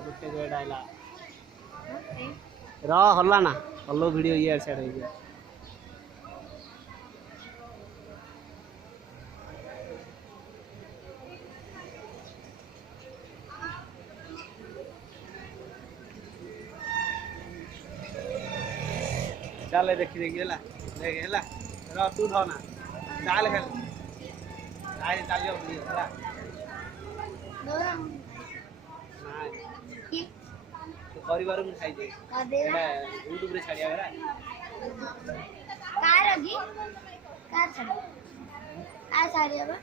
गुटे gate आइला र हल्ला ना hello video ये साइड हो गया चल देखी देखी है देख है र तू धना चाल खेल गाड़ी चलियो है तो परिवार में खाई जाए एटा यूट्यूब रे छाड़िया बेरा कार अगी कार छाड़ आ छाड़िया बा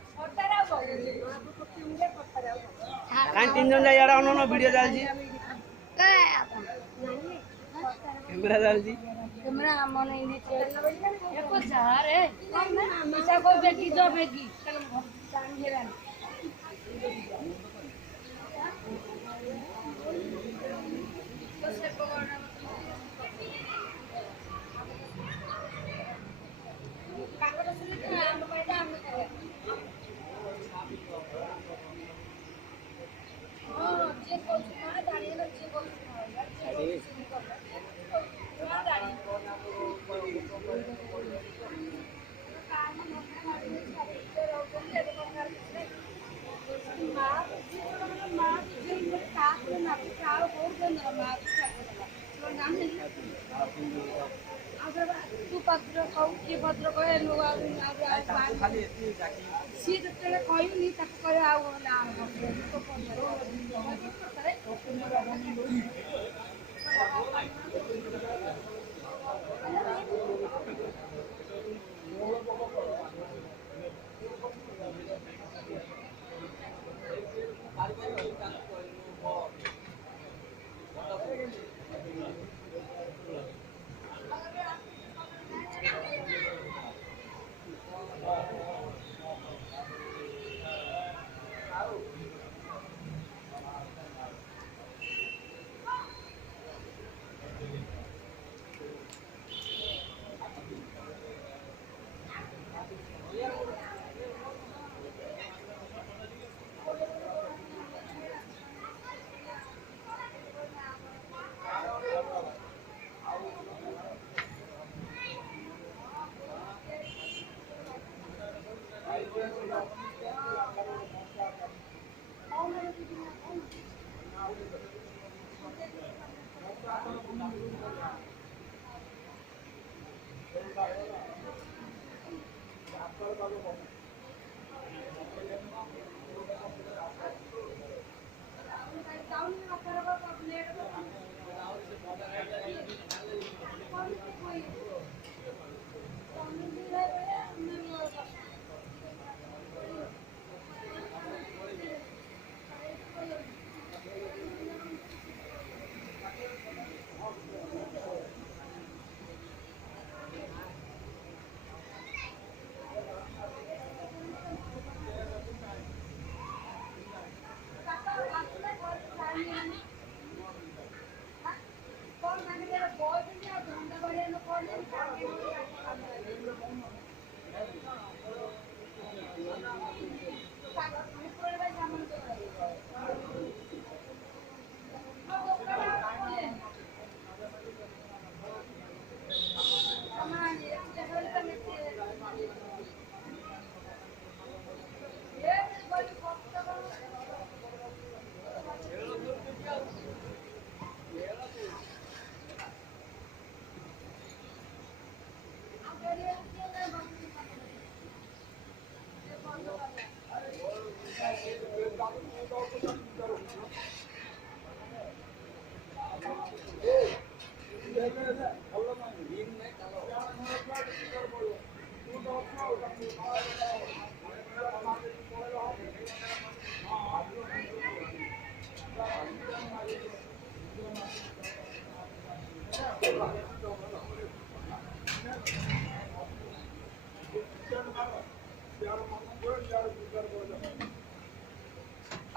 कान तीन जन जाय याडा ono वीडियो डाल जी का कैमरा डाल जी कैमरा मन इने एको झार है मिसा कोई बेगी दो बेगी कान घेरा तू पत्र कहू किए पत्र कहे सी जो कहनी कहे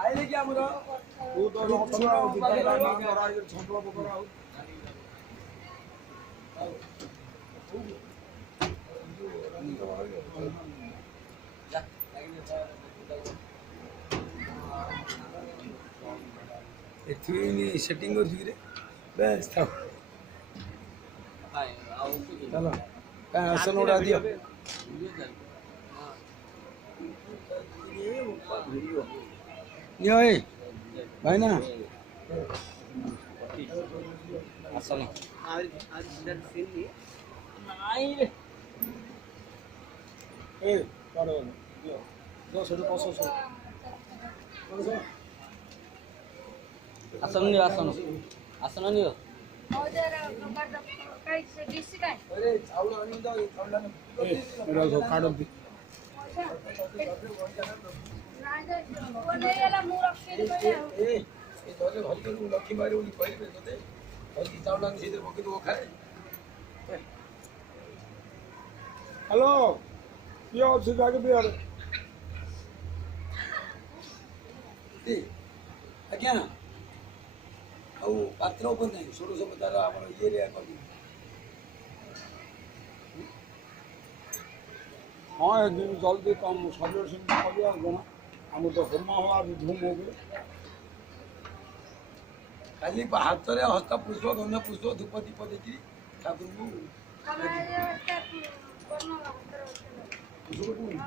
आइले कि हाम्रो उ त छरा उपाले छम्पला पकरा एथि सेटिंग कर रे बस था चलो का आसन उड़ा दियो नियो ए भाई ना आसन आज आज इधर सीन नहीं नहीं रे ए करो दियो 200 आसन नियो आसन नियो महोदय काही डिश काय अरे चावल आनी दो चावल ए मेरा को काट दे कोणी याला मूळ अक्षरी पडले ए ए तो जो हरि को लक्ष्मी मारे उनी पहिले बेचते हरि चावल आनी सीधे बके तो खाए हेलो ये ऑफिस जाके भी आ ए आज्ञा ଆଉ ପାତ୍ର ଉପରେ ନାହିଁ ଷୋଡ଼ଶ ପଚାର ଆମର ଇଏରେ କରି ହଁ ଏଦିନ ଜଲ୍ଦି କମ୍ ଶରୀର ସେମିତି କରିବା ଜଣା ଆମର ତ ହୋମ ହବା ଧୁମ ଉପରେ ଖାଲି ହାତରେ ହସ୍ତ ପୁଷ୍ପ ଗନ୍ଧ ପୁଷ୍ପ ଧୂପ ଦୀପ ଦେଇକି ଠାକୁରଙ୍କୁ